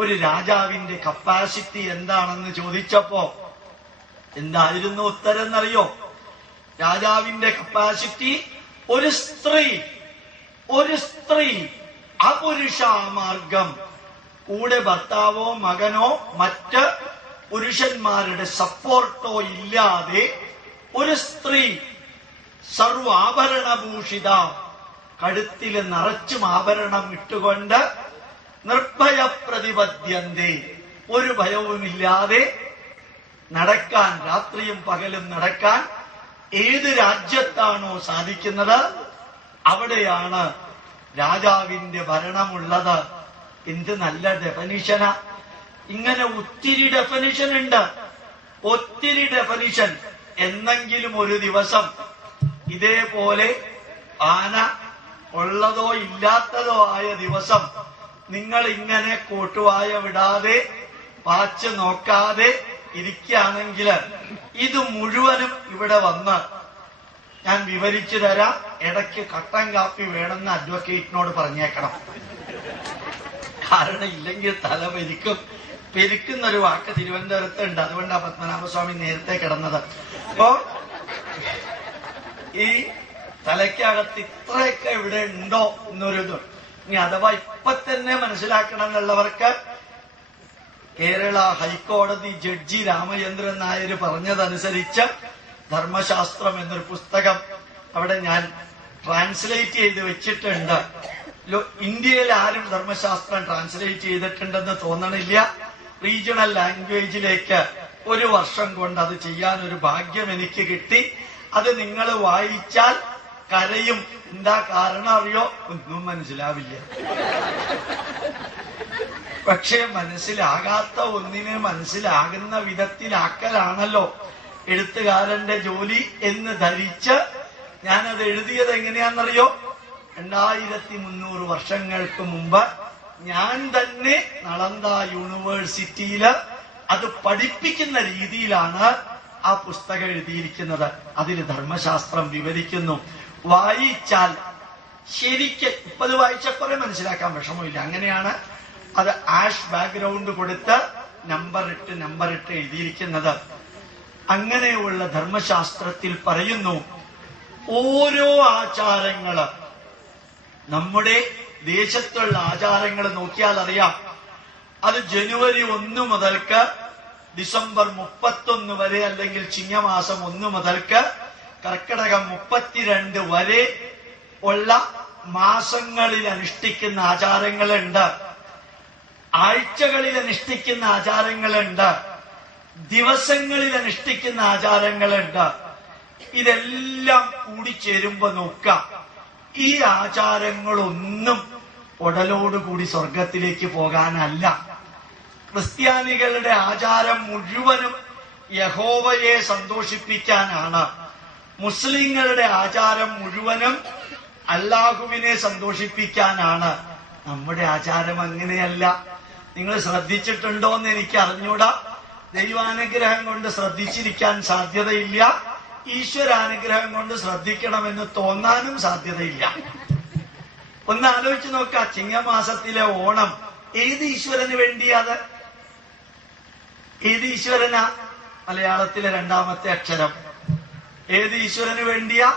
ഒരു രാജാവിന്റെ കപ്പാസിറ്റി എന്താണെന്ന് ചോദിച്ചപ്പോ എന്തായിരുന്നു ഉത്തരം എന്നറിയോ? രാജാവിന്റെ കപ്പാസിറ്റി ഒരു സ്ത്രീ അപുരുഷാമാർഗം, കൂടെ ഭർത്താവോ മകനോ മറ്റ് പുരുഷന്മാരുടെ സപ്പോർട്ടോ ഇല്ലാതെ ഒരു സ്ത്രീ സർവാഭരണഭൂഷിത, കഴുത്തിൽ നിറച്ചും ആഭരണം ഇട്ടുകൊണ്ട് നിർഭയ പ്രതിപദ്യന്തേ, ഒരു ഭയവുമില്ലാതെ നടക്കാൻ, രാത്രിയും പകലും നടക്കാൻ ഏത് രാജ്യത്താണോ സാധിക്കുന്നത് അവിടെയാണ് രാജാവിന്റെ ഭരണമുള്ളത്. എന്ത് നല്ല ഡെഫനിഷനാ! ഇങ്ങനെ ഒത്തിരി ഡെഫനിഷൻ ഉണ്ട്, ഒത്തിരി ഡെഫനിഷൻ. എന്നെങ്കിലും ഒരു ദിവസം ഇതേപോലെ ആന ഉള്ളതോ ഇല്ലാത്തതോ ആയ ദിവസം നിങ്ങൾ ഇങ്ങനെ കോട്ടുവായ വിടാതെ വാച്ച് നോക്കാതെ ഇരിക്കുകയാണെങ്കിൽ ഇത് മുഴുവനും ഇവിടെ വന്ന് ഞാൻ വിവരിച്ചു തരാം. ഇടയ്ക്ക് കട്ടൻ കാപ്പി വേണമെന്ന് അഡ്വക്കേറ്റിനോട് പറഞ്ഞേക്കണം. കാരണം ഇല്ലെങ്കിൽ തല പെരുക്കും. പെരുക്കുന്നൊരു വാക്ക് തിരുവനന്തപുരത്ത് ഉണ്ട്, അതുകൊണ്ടാ പത്മനാഭസ്വാമി നേരത്തെ കിടന്നത്. അപ്പോ ഈ തലയ്ക്കകത്ത് ഇത്രയൊക്കെ ഇവിടെ ഉണ്ടോ എന്നൊരിത്. ഇനി അഥവാ ഇപ്പൊ തന്നെ മനസ്സിലാക്കണം എന്നുള്ളവർക്ക് കേരള ഹൈക്കോടതി ജഡ്ജി രാമചന്ദ്രൻ നായർ പറഞ്ഞതനുസരിച്ച് ധർമ്മശാസ്ത്രം എന്നൊരു പുസ്തകം അവിടെ ഞാൻ ട്രാൻസ്ലേറ്റ് ചെയ്ത് വെച്ചിട്ടുണ്ട്. ഇന്ത്യയിൽ ആരും ധർമ്മശാസ്ത്രം ട്രാൻസ്ലേറ്റ് ചെയ്തിട്ടുണ്ടെന്ന് തോന്നണില്ല. റീജിയണൽ ലാംഗ്വേജിലേക്ക് 1 വർഷം കൊണ്ട് അത് ചെയ്യാനൊരു ഭാഗ്യം എനിക്ക് കിട്ടി. അത് നിങ്ങൾ വായിച്ചാൽ കരയും. എന്താ കാരണം അറിയോ? ഒന്നും മനസ്സിലാവില്ല. പക്ഷേ മനസ്സിലാകാത്ത ഒന്നിനെ മനസ്സിലാകുന്ന വിധത്തിലാക്കലാണല്ലോ എഴുത്തുകാരന്റെ ജോലി എന്ന് ധരിച്ച് ഞാനത് എഴുതിയത് എങ്ങനെയാണെന്നറിയോ? 2300 വർഷങ്ങൾക്ക് മുമ്പ് ഞാൻ തന്നെ നളന്ദ യൂണിവേഴ്സിറ്റിയിൽ അത് പഠിപ്പിക്കുന്ന രീതിയിലാണ് ആ പുസ്തകം എഴുതിയിരിക്കുന്നത്. അതിൽ ധർമ്മശാസ്ത്രം വിവരിക്കുന്നു. വായിച്ചാൽ ശരിക്ക് 30 വായിച്ച കുറെ മനസ്സിലാക്കാൻ വിഷമമില്ല. അങ്ങനെയാണ് അത് ആഷ് ബാക്ക്ഗ്രൗണ്ട് കൊടുത്ത് നമ്പർ ഇട്ട് എഴുതിയിരിക്കുന്നത്. അങ്ങനെയുള്ള ധർമ്മശാസ്ത്രത്തിൽ പറയുന്നു, ഓരോ ആചാരങ്ങള്, നമ്മുടെ ദേശത്തുള്ള ആചാരങ്ങൾ നോക്കിയാൽ അറിയാം, അത് ജനുവരി 1 മുതൽക്ക് ഡിസംബർ 31 വരെ, അല്ലെങ്കിൽ ചിങ്ങമാസം 1 മുതൽക്ക് കർക്കിടകം 32 വരെ ഉള്ള മാസങ്ങളിൽ അനുഷ്ഠിക്കുന്ന ആചാരങ്ങളുണ്ട്. ആഴ്ചകളിൽ അനുഷ്ഠിക്കുന്ന ആചാരങ്ങളുണ്ട്. ദിവസങ്ങളിൽ അനുഷ്ഠിക്കുന്ന ആചാരങ്ങളുണ്ട്. ഇതെല്ലാം കൂടിച്ചേരുമ്പോ നോക്കാം, ഈ ആചാരങ്ങളൊന്നും ഉടലോടുകൂടി സ്വർഗത്തിലേക്ക് പോകാനല്ല. ക്രിസ്ത്യാനികളുടെ ആചാരം മുഴുവനും യഹോവയെ സന്തോഷിപ്പിക്കാനാണ്. മുസ്ലിങ്ങളുടെ ആചാരം മുഴുവനും അല്ലാഹുവിനെ സന്തോഷിപ്പിക്കാനാണ്. നമ്മുടെ ആചാരം അങ്ങനെയല്ല. നിങ്ങൾ ശ്രദ്ധിച്ചിട്ടുണ്ടോ എന്ന് എനിക്ക് അറിഞ്ഞൂടാ. ദൈവാനുഗ്രഹം കൊണ്ട് ശ്രദ്ധിച്ചിരിക്കാൻ സാധ്യതയില്ല. ഈശ്വരാനുഗ്രഹം കൊണ്ട് ശ്രദ്ധിക്കണമെന്ന് തോന്നാനും സാധ്യതയില്ല. ഒന്ന് ആലോചിച്ച് നോക്കാം, ചിങ്ങമാസത്തിലെ ഓണം ഏത് ഈശ്വരന് വേണ്ടിയത്? ഏത് ഈശ്വരനാ? മലയാളത്തിലെ 2ാമത്തെ അക്ഷരം ഏത് ഈശ്വരന് വേണ്ടിയാ?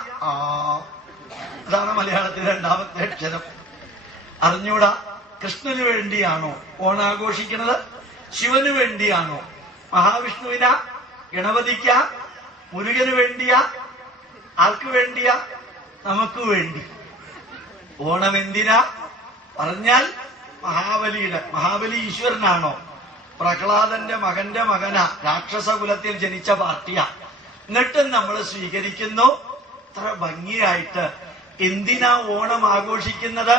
അതാണ് മലയാളത്തിലെ 2ാമത്തെ അക്ഷരം. അറിഞ്ഞൂടാ. കൃഷ്ണന് വേണ്ടിയാണോ ഓണാഘോഷിക്കുന്നത്? ശിവന് വേണ്ടിയാണോ? മഹാവിഷ്ണുവിനാ? ഗണപതിക്കാ? മുരുകന് വേണ്ടിയാ? ആർക്ക് വേണ്ടിയാ? നമുക്ക് വേണ്ടി. ഓണം എന്തിനാ പറഞ്ഞാൽ മഹാബലി ഈശ്വരനാണോ? പ്രഹ്ലാദന്റെ മകന്റെ മകനാ, രാക്ഷസകുലത്തിൽ ജനിച്ച പാർട്ടിയാ. എന്നിട്ടും നമ്മൾ സ്വീകരിക്കുന്നു. അത്ര ഭംഗിയായിട്ട്. എന്തിനാ ഓണം ആഘോഷിക്കുന്നത്?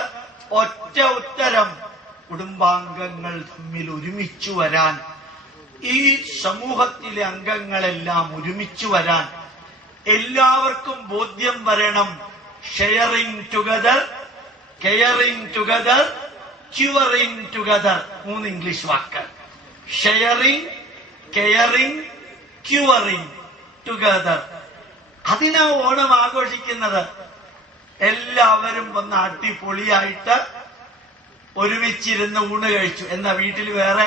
ഒറ്റ ഉത്തരം, കുടുംബാംഗങ്ങൾ തമ്മിൽ ഒരുമിച്ചു വരാൻ, ഈ സമൂഹത്തിലെ അംഗങ്ങളെല്ലാം ഒരുമിച്ചു വരാൻ, എല്ലാവർക്കും ബോധ്യം വരണം. Sharing together, caring together, curing together. 3 English വാക്ക്. Sharing, caring, curing together. അതിനാ ഓണം ആഘോഷിക്കുന്നത്. എല്ലാവരും വന്ന് അടിപൊളിയായിട്ട് ഒരുമിച്ചിരുന്ന് ഊണ് കഴിച്ചു. എന്നാ വീട്ടിൽ വേറെ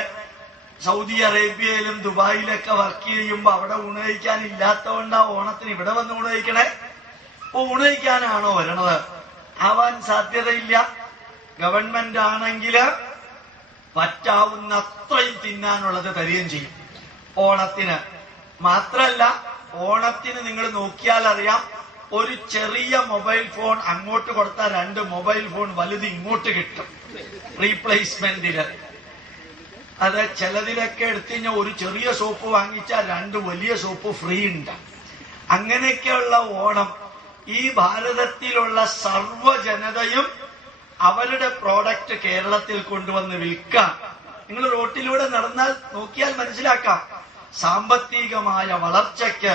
സൗദി അറേബ്യയിലും ദുബായിലൊക്കെ വർക്ക് ചെയ്യുമ്പോ അവിടെ ഊണ് കഴിക്കാൻ ഇല്ലാത്തതുകൊണ്ടാ ഓണത്തിന് ഇവിടെ വന്ന് ഊണ് കഴിക്കണേ. അപ്പൊ ഊണ് കഴിക്കാനാണോ വരണത്? ആവാൻ സാധ്യതയില്ല. ഗവൺമെന്റ് ആണെങ്കില് പറ്റാവുന്ന അത്രയും തിന്നാനുള്ളത് തരികയും ചെയ്യും ഓണത്തിന്. മാത്രല്ല, ഓണത്തിന് നിങ്ങൾ നോക്കിയാൽ അറിയാം, ഒരു ചെറിയ മൊബൈൽ ഫോൺ അങ്ങോട്ട് കൊടുത്താൽ 2 മൊബൈൽ ഫോൺ വലുത് ഇങ്ങോട്ട് കിട്ടും റീപ്ലേസ്മെന്റില്. അത് ചിലതിലൊക്കെ എടുത്തു കഴിഞ്ഞാൽ ഒരു ചെറിയ സോപ്പ് വാങ്ങിച്ചാൽ 2 വലിയ സോപ്പ് ഫ്രീ ഉണ്ട്. അങ്ങനെയൊക്കെയുള്ള ഓണം ഈ ഭാരതത്തിലുള്ള സർവ്വജനതയും അവരുടെ പ്രോഡക്റ്റ് കേരളത്തിൽ കൊണ്ടുവന്ന് വിൽക്കാം. നിങ്ങൾ റോട്ടിലൂടെ നടന്നാൽ നോക്കിയാൽ മനസ്സിലാക്കാം. സാമ്പത്തികമായ വളർച്ചയ്ക്ക്,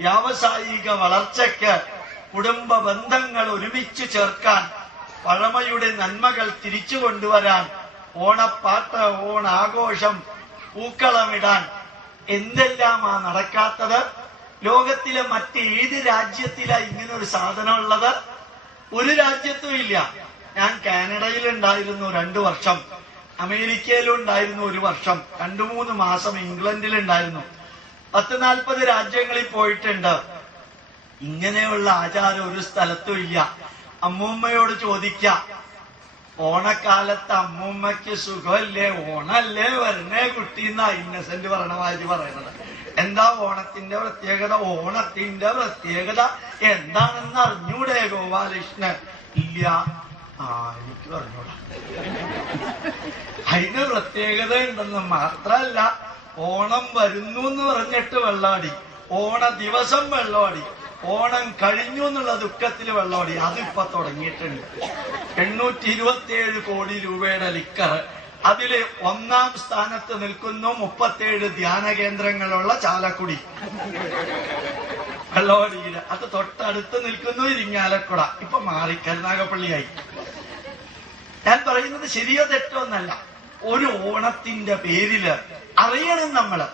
വ്യാവസായിക വളർച്ചയ്ക്ക്, കുടുംബ ബന്ധങ്ങൾ ഒരുമിച്ച് ചേർക്കാൻ, പഴമയുടെ നന്മകൾ തിരിച്ചു കൊണ്ടുവരാൻ, ഓണപ്പാട്ട്, ഓണാഘോഷം, പൂക്കളമിടാൻ എന്തെല്ലാമാ നടക്കാത്തത്? ലോകത്തിലെ മറ്റേത് രാജ്യത്തിലാ ഇങ്ങനെ ഒരു സാധനം ഉള്ളത്? ഒരു രാജ്യത്തും ഇല്ല. ഞാൻ കാനഡയിലുണ്ടായിരുന്നു 2 വർഷം, അമേരിക്കയിലുണ്ടായിരുന്നു 1 വർഷം, 2-3 മാസം ഇംഗ്ലണ്ടിലുണ്ടായിരുന്നു. 10-40 രാജ്യങ്ങളിൽ പോയിട്ടുണ്ട്. ഇങ്ങനെയുള്ള ആചാരം ഒരു സ്ഥലത്തും ഇല്ല. അമ്മൂമ്മയോട് ചോദിക്കാം, ഓണക്കാലത്ത് അമ്മൂമ്മയ്ക്ക് സുഖമല്ലേ? ഓണല്ലേ വരണേ കുട്ടിന്നാ ഇന്നസെന്റ് പറയണമാതിരി പറയണത്. എന്താ ഓണത്തിന്റെ പ്രത്യേകത? ഓണത്തിന്റെ പ്രത്യേകത എന്താണെന്ന് അറിഞ്ഞൂടെ ഗോപാലകൃഷ്ണൻ? ഇല്ല. എനിക്ക് പറഞ്ഞൂടാ. അതിന് പ്രത്യേകത ഉണ്ടെന്ന് മാത്രല്ല, ഓണം വരുന്നു എന്ന് പറഞ്ഞിട്ട് വെള്ളാടി, ഓണ ദിവസം വെള്ളാടി, ഓണം കഴിഞ്ഞു എന്നുള്ള ദുഃഖത്തിൽ വെള്ളാടി. അതിപ്പോ തുടങ്ങിയിട്ടുണ്ട്. 827 കോടി രൂപയുടെ ലിക്കർ. അതില് 1-ാം സ്ഥാനത്ത് നിൽക്കുന്നു 37 ധ്യാന കേന്ദ്രങ്ങളുള്ള ചാലക്കുടി വെള്ളവാടിയില്. അത് തൊട്ടടുത്ത് നിൽക്കുന്നു ഇരിങ്ങാലക്കുട. ഇപ്പൊ മാറി കരുനാഗപ്പള്ളിയായി. ഞാൻ പറയുന്നത് ശരിയോ തെറ്റോ എന്നല്ല. ഒരു ഓണത്തിന്റെ പേരില് അറിയണം നമ്മള്.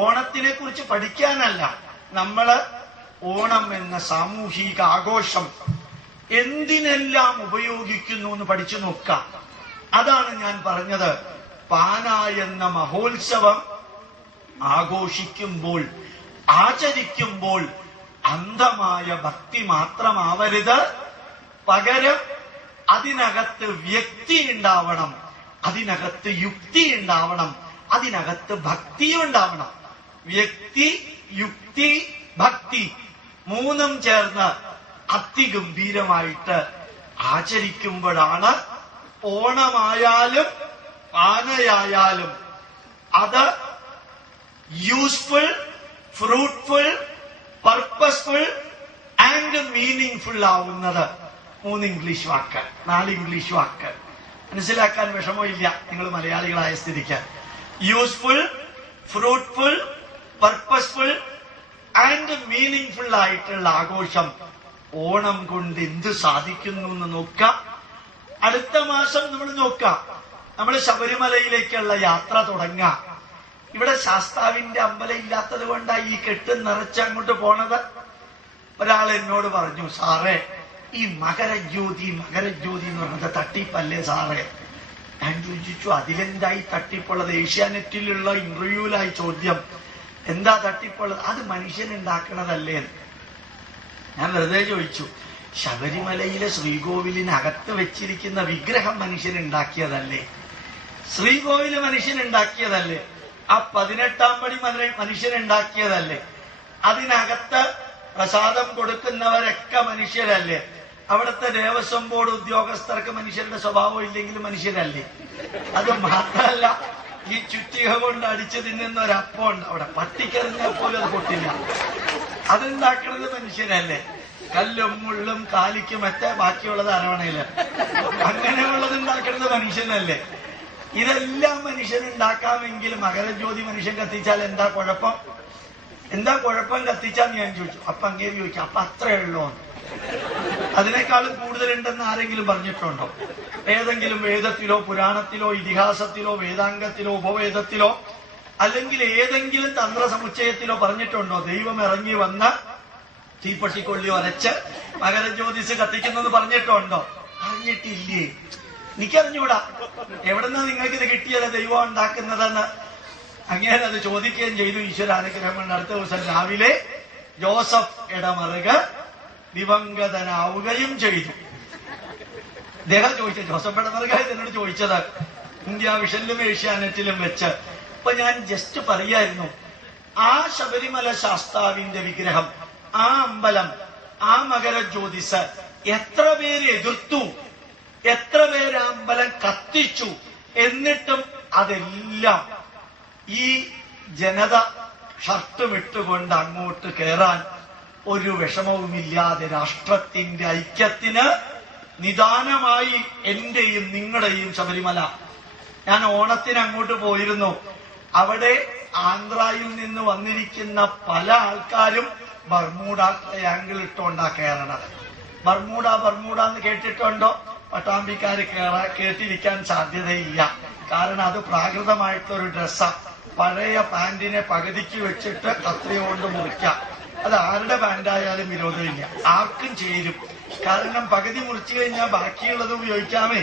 ഓണത്തിനെ കുറിച്ച് പഠിക്കാനല്ല, നമ്മള് ഓണം എന്ന സാമൂഹിക ആഘോഷം എന്തിനെല്ലാം ഉപയോഗിക്കുന്നു എന്ന് പഠിച്ചു നോക്കാം. അതാണ് ഞാൻ പറഞ്ഞത്. പാന എന്ന മഹോത്സവം ആഘോഷിക്കുമ്പോൾ, ആചരിക്കുമ്പോൾ അന്ധമായ ഭക്തി മാത്രമാവരുത്. പകരം അതിനകത്ത് വ്യക്തി ഉണ്ടാവണം, അതിനകത്ത് യുക്തി ഉണ്ടാവണം, അതിനകത്ത് ഭക്തി ഉണ്ടാവണം. വ്യക്തി, യുക്തി, ഭക്തി 3ഉം ചേർന്ന് അതിഗംഭീരമായിട്ട് ആചരിക്കുമ്പോഴാണ് ഓണമായാലും പാനയായാലും അത് useful, fruitful, purposeful and meaningful ആവുന്നത്. 3 ഇംഗ്ലീഷ് വാക്ക്, 4 ഇംഗ്ലീഷ് വാക്ക്. മനസ്സിലാക്കാൻ വിഷമമില്ല നിങ്ങൾ മലയാളികളായ സ്ഥിതിക്ക്. Useful, fruitful, purposeful and meaningful ആയിട്ടുള്ള ആഘോഷം ഓണം കൊണ്ട് എന്ത് സാധിക്കുന്നു എന്ന് നോക്കാം. അടുത്ത മാസം നമ്മൾ നോക്കാം. നമ്മൾ ശബരിമലയിലേക്കുള്ള യാത്ര തുടങ്ങാം. ഇവിടെ ശാസ്താവിന്റെ അമ്പലം ഇല്ലാത്തത് കൊണ്ടാണ് ഈ കെട്ട് നിറച്ച് അങ്ങോട്ട് പോണത്. ഒരാൾ എന്നോട് പറഞ്ഞു, സാറേ ഈ മകരജ്യോതി എന്ന് പറഞ്ഞത് തട്ടിപ്പല്ലേ സാറേ? ഞാൻ ചോദിച്ചു, അതിലെന്തായി തട്ടിപ്പുള്ളത്? ഏഷ്യാനെറ്റിലുള്ള ഇന്റർവ്യൂലായി ചോദ്യം, എന്താ തട്ടിപ്പുള്ളത്? അത് മനുഷ്യനുണ്ടാക്കണതല്ലേ? ഞാൻ വെറുതെ ചോദിച്ചു, ശബരിമലയിലെ ശ്രീകോവിലിനകത്ത് വെച്ചിരിക്കുന്ന വിഗ്രഹം മനുഷ്യനുണ്ടാക്കിയതല്ലേ? ശ്രീകോവില് മനുഷ്യനുണ്ടാക്കിയതല്ലേ? ആ 18-ാം പടി മനുഷ്യനുണ്ടാക്കിയതല്ലേ? അതിനകത്ത് പ്രസാദം കൊടുക്കുന്നവരൊക്കെ മനുഷ്യരല്ലേ? അവിടുത്തെ ദേവസ്വം ബോർഡ് ഉദ്യോഗസ്ഥർക്ക് മനുഷ്യരുടെ സ്വഭാവം ഇല്ലെങ്കിൽ മനുഷ്യരല്ലേ? അത് മാത്രമല്ല, ഈ ചുറ്റിക കൊണ്ട് അടിച്ചു തിന്നുന്ന ഒരപ്പം ഉണ്ട് അവിടെ, പട്ടിക്കെറിഞ്ഞാൽ പോലും അത് പൊട്ടില്ല. അതുണ്ടാക്കുന്നത് മനുഷ്യരല്ലേ? കല്ലും മുള്ളും കാലിക്കും മറ്റേ ബാക്കിയുള്ളത് അരവണയില്, അങ്ങനെയുള്ളത് ഉണ്ടാക്കുന്നത് മനുഷ്യനല്ലേ? ഇതെല്ലാം മനുഷ്യനുണ്ടാക്കാമെങ്കിൽ മകരജ്യോതി മനുഷ്യൻ കത്തിച്ചാൽ എന്താ കുഴപ്പം? കത്തിച്ചാന്ന് ഞാൻ ചോദിച്ചു. അപ്പൊ അങ്ങേര് ചോദിച്ചു, അപ്പൊ അത്രേ ഉള്ളൂ? അതിനേക്കാളും കൂടുതലുണ്ടെന്ന് ആരെങ്കിലും പറഞ്ഞിട്ടുണ്ടോ? ഏതെങ്കിലും വേദത്തിലോ പുരാണത്തിലോ ഇതിഹാസത്തിലോ വേദാംഗത്തിലോ ഉപവേദത്തിലോ അല്ലെങ്കിൽ ഏതെങ്കിലും തന്ത്രസമുച്ചയത്തിലോ പറഞ്ഞിട്ടുണ്ടോ ദൈവം ഇറങ്ങി വന്ന് തീപ്പട്ടിക്കൊള്ളി ഒരച്ച് മകരജ്യോതിസ് കത്തിക്കുന്നത് പറഞ്ഞിട്ടുണ്ടോ? പറഞ്ഞിട്ടില്ലേ? എനിക്കറിഞ്ഞൂടാ എവിടെന്നാ നിങ്ങൾക്ക് ഇത് കിട്ടിയത് ദൈവം ഉണ്ടാക്കുന്നതെന്ന്. അങ്ങനെ അത് ചോദിക്കുകയും ചെയ്തു. ഈശ്വരാനുഗ്രഹം കൊണ്ട് അടുത്ത ദിവസം രാവിലെ ജോസഫ് ഇടമറുക് ദിവംഗതനാവുകയും ചെയ്തു. അദ്ദേഹം ചോദിച്ചത്, ജോസഫ് ഇടമറുക് എന്നോട് ചോദിച്ചത് ഇന്ത്യ വിഷനിലും ഏഷ്യാനെറ്റിലും വെച്ച്. അപ്പൊ ഞാൻ ജസ്റ്റ് പറയായിരുന്നു, ആ ശബരിമല ശാസ്താവിന്റെ വിഗ്രഹം, ആ അമ്പലം, ആ മകരജ്യോതിസ് എത്ര പേര് എതിർത്തു, എത്ര പേര് ആ അമ്പലം കത്തിച്ചു, എന്നിട്ടും അതെല്ലാം ഈ ജനത ഷർട്ടുമിട്ടുകൊണ്ട് അങ്ങോട്ട് കയറാൻ ഒരു വിഷമവുമില്ലാതെ രാഷ്ട്രത്തിന്റെ ഐക്യത്തിന് നിദാനമായി എന്റെയും നിങ്ങളുടെയും ശബരിമല. ഞാൻ ഓണത്തിന് അങ്ങോട്ട് പോയിരുന്നു. അവിടെ ആന്ധ്രയിൽ നിന്ന് വന്നിരിക്കുന്ന പല ആൾക്കാരും ബർമൂഡ ട്രയാങ്കിൾ ഇട്ടുകൊണ്ടാ കയറണത്. ബർമൂഡ എന്ന് കേട്ടിട്ടുണ്ടോ? പട്ടാമ്പിക്കാര് കേട്ടിരിക്കാൻ സാധ്യതയില്ല. കാരണം അത് പ്രാകൃതമായിട്ടൊരു ഡ്രസ്സാ. പഴയ പാന്റിനെ പകുതിക്ക് വെച്ചിട്ട് കത്രിക കൊണ്ട് മുറിക്കാം. അത് ആരുടെ പാന്റായാലും വിരോധമില്ല, ആർക്കും ചേരും. കാരണം പകുതി മുറിച്ചു കഴിഞ്ഞാൽ ബാക്കിയുള്ളത് ഉപയോഗിക്കാമേ.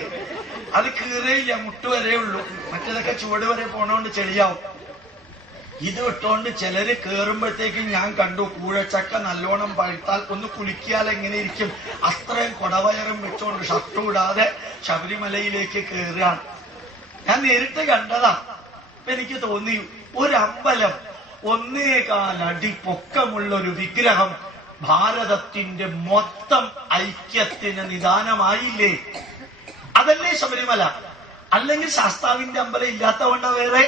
അത് കീറയില്ല, മുട്ടുവരേ ഉള്ളൂ. മറ്റേതൊക്കെ ചുവട് വരെ പോണോണ്ട് ചെളിയാവും. ഇത് ഇട്ടോണ്ട് ചിലര് കേറുമ്പോഴത്തേക്കും ഞാൻ കണ്ടു, കൂഴച്ചക്ക നല്ലോണം പഴുത്താൽ ഒന്ന് കുളിക്കാൽ എങ്ങനെ ഇരിക്കും, അത്രയും കൊടവയറും വെച്ചോണ്ട് ഷർട്ടും ഇടാതെ ശബരിമലയിലേക്ക് കയറുകയാണ്. ഞാൻ നേരിട്ട് കണ്ടതാ. അപ്പൊ എനിക്ക് തോന്നി, ഒരമ്പലം 1.25 അടി പൊക്കമുള്ള ഒരു വിഗ്രഹം ഭാരതത്തിന്റെ മൊത്തം ഐക്യത്തിന് നിദാനമായില്ലേ? അതല്ലേ ശബരിമല? അല്ലെങ്കിൽ ശാസ്താവിന്റെ അമ്പലം ഇല്ലാത്തതുകൊണ്ടാ വേറെ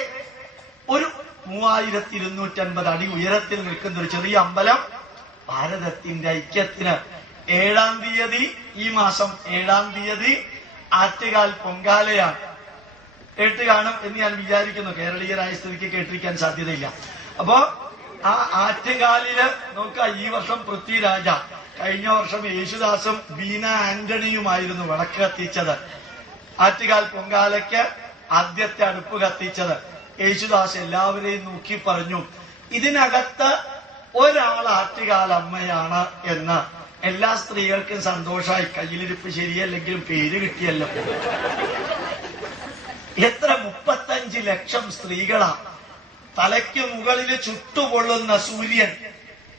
ഒരു 3250 അടി ഉയരത്തിൽ നിൽക്കുന്ന ഒരു ചെറിയ അമ്പലം ഭാരതത്തിന്റെ ഐക്യത്തിന്. 7-ാം തീയതി, ഈ മാസം 7-ാം തീയതി ആറ്റുകാൽ പൊങ്കാലയാണ്. കേട്ട് കാണും എന്ന് ഞാൻ വിചാരിക്കുന്നു. കേരളീയരായ സ്ഥിതിക്ക് കേട്ടിരിക്കാൻ സാധ്യതയില്ല. അപ്പോ ആ ആറ്റുകാലില് നോക്കുക, ഈ വർഷം പൃഥ്വിരാജ, കഴിഞ്ഞ വർഷം യേശുദാസും ബീന ആന്റണിയുമായിരുന്നു വിളക്ക് കത്തിച്ചത്. ആറ്റുകാൽ പൊങ്കാലയ്ക്ക് ആദ്യത്തെ അടുപ്പ് കത്തിച്ചത്. യേശുദാസ് എല്ലാവരെയും നോക്കി പറഞ്ഞു, ഇതിനകത്ത് ഒരാൾ ആറ്റുകാൽ അമ്മയാണ് എന്ന്. എല്ലാ സ്ത്രീകൾക്കും സന്തോഷമായി. കയ്യിലിരിപ്പ് ശരിയല്ലെങ്കിലും പേര് കിട്ടിയല്ലോ. എത്ര 35 ലക്ഷം സ്ത്രീകളാ. തലയ്ക്ക് മുകളിൽ ചുട്ടുപൊള്ളുന്ന സൂര്യൻ,